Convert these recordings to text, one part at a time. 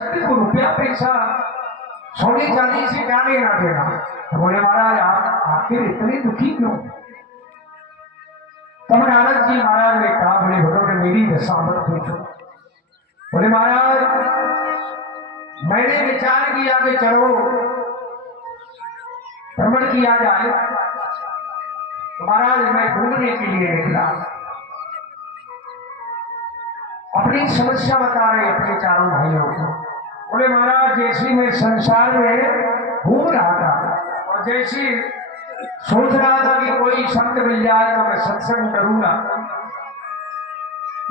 को रुपया पैसा सोने चांदी से क्या लेना देना। बोले महाराज आप आखिर इतने दुखी क्यों? तब नारद जी महाराज ने कहा, बोले भगवान मेरी दशा मत पूछो। बोले महाराज मैंने विचार किया कि चलो भ्रमण किया जाए। महाराज मैं घूमने के लिए निकला। अपनी समस्या बता रहे अपने चारों भाइयों को। बोले महाराज जैसे मैं संसार में घूम रहा था और जैसे सोच रहा था कि कोई संत मिल जाए तो मैं सत्संग करूंगा,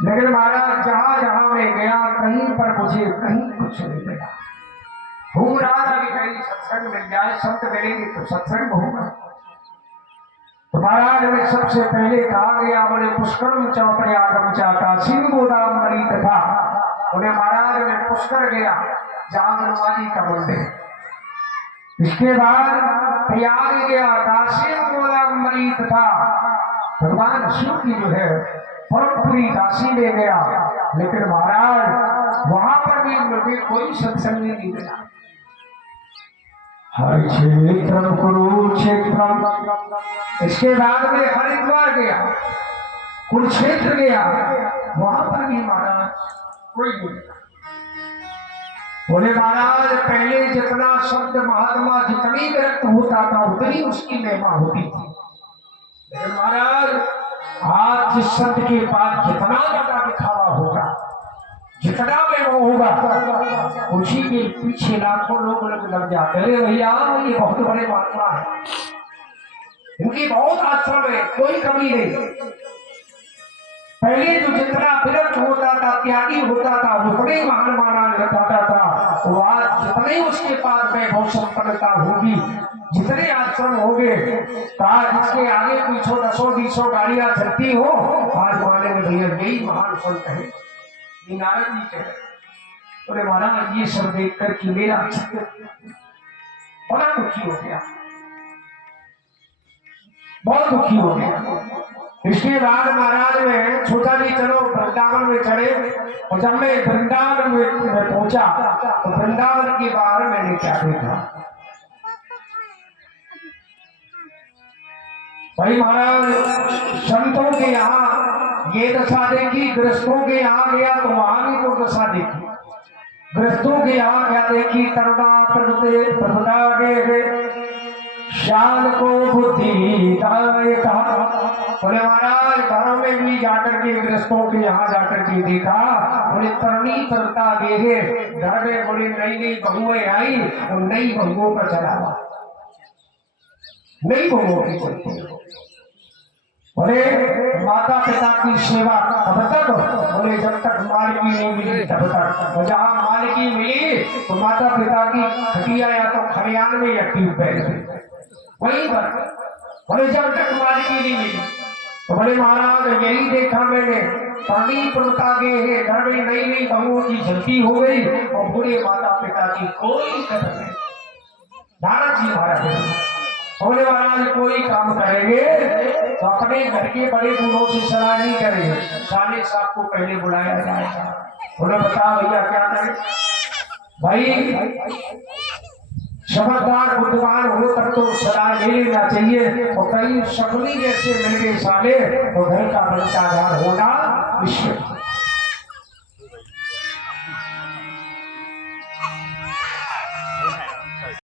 लेकिन महाराज जहां जहां मैं गया कहीं पर मुझे कहीं कुछ नहीं मिला। घूम रहा था कि कहीं सत्संग मिल जाए, संत मिलेंगे तो सत्संग होगा। तो महाराज में सबसे पहले कहा गया, बोले पुष्कर चौपड़े आगम चाहता सिंह गोदाम मरी तथा। बोले महाराज में पुष्कर गया जहां हनुमान का मंदिर। इसके बाद प्रयाग गया काशी गोदाम मरी तथा भगवान शिव की जो है परमपुरी काशी में गया, लेकिन महाराज वहां पर भी मुझे कोई सत्संग नहीं मिला। हर क्षेत्रम कुरुक्षेत्रम। इसके बाद में हरिद्वार गया, कुरुक्षेत्र गया, वहां पर भी महाराज कोई नहीं मिला। बोले महाराज पहले जितना शब्द महात्मा जितनी विरक्त होता था उतनी उसकी महिमा होती थी, लेकिन महाराज आज जिस संत के पास जितना ज्यादा दिखावा होगा, जितना में वो होगा, उसी के पीछे लाखों लोग लग जाते हैं। भैया ये बहुत बड़े महात्मा है, इनकी बहुत आश्रम है, कोई कमी नहीं। पहले जो जितना विरक्त होता था, त्यागी होता था, उतने महान माना जाता था। वो आज जितने उसके पास वैभव संपन्नता होगी, जितने आश्रम होंगे, आज इसके आगे पीछे 100-200 गाड़ियां चलती हो, आज माने में भैया यही महान संत है। नारद जी कहे, बोले महाराज ये सब देख कर कि मेरा बड़ा दुखी हो गया, बहुत दुखी हो गया। इसके बाद महाराज में छोटा जी चलो वृंदावन में चढ़े, और जब मैं वृंदावन में पहुंचा तो वृंदावन के बाहर मैंने क्या देखा। भाई महाराज संतों के यहाँ ये दशा देखी, गृहस्थों के यहाँ गया तो वहां भी तो दशा देखी। गृहस्थों के यहाँ क्या देखी, तरुणा प्रभुता श्याल को बुद्धि कहा। बोले महाराज घरों में भी जाकर के गृहस्थों के यहाँ जाकर के देखा, बोले तरुणी तरता गे घर में बोले नई नई बहुएं आई और नई बहुओं का चलावा, नई बहुओं की चलती। बोले माता पिता की सेवा अब तक, बोले जब तक मालिकी नहीं मिली तब तक। और जहाँ मालिकी मिली तो माता पिता की खटिया या तो खलियान में या ट्यूब बैठ गई, वही पर। बोले जब तक मालिकी नहीं मिली तो बोले महाराज यही देखा मैंने, पानी पड़ता गए घर में नई नई बहुओं की झलकी हो गई और बूढ़े माता पिता की कोई कदर नहीं। नारद जी महाराज बोले महाराज कोई काम करेंगे तो अपने घर के बड़े बूढ़ों से सलाह नहीं करेंगे, साले साहब को पहले बुलाया जाएगा। बोले बताओ भैया क्या करें? भाई समझदार बुद्धिमान हो तब तो सलाह ले लेना चाहिए, और कई शकुनी जैसे मिल गए साले तो घर का बंटाधार होना निश्चित।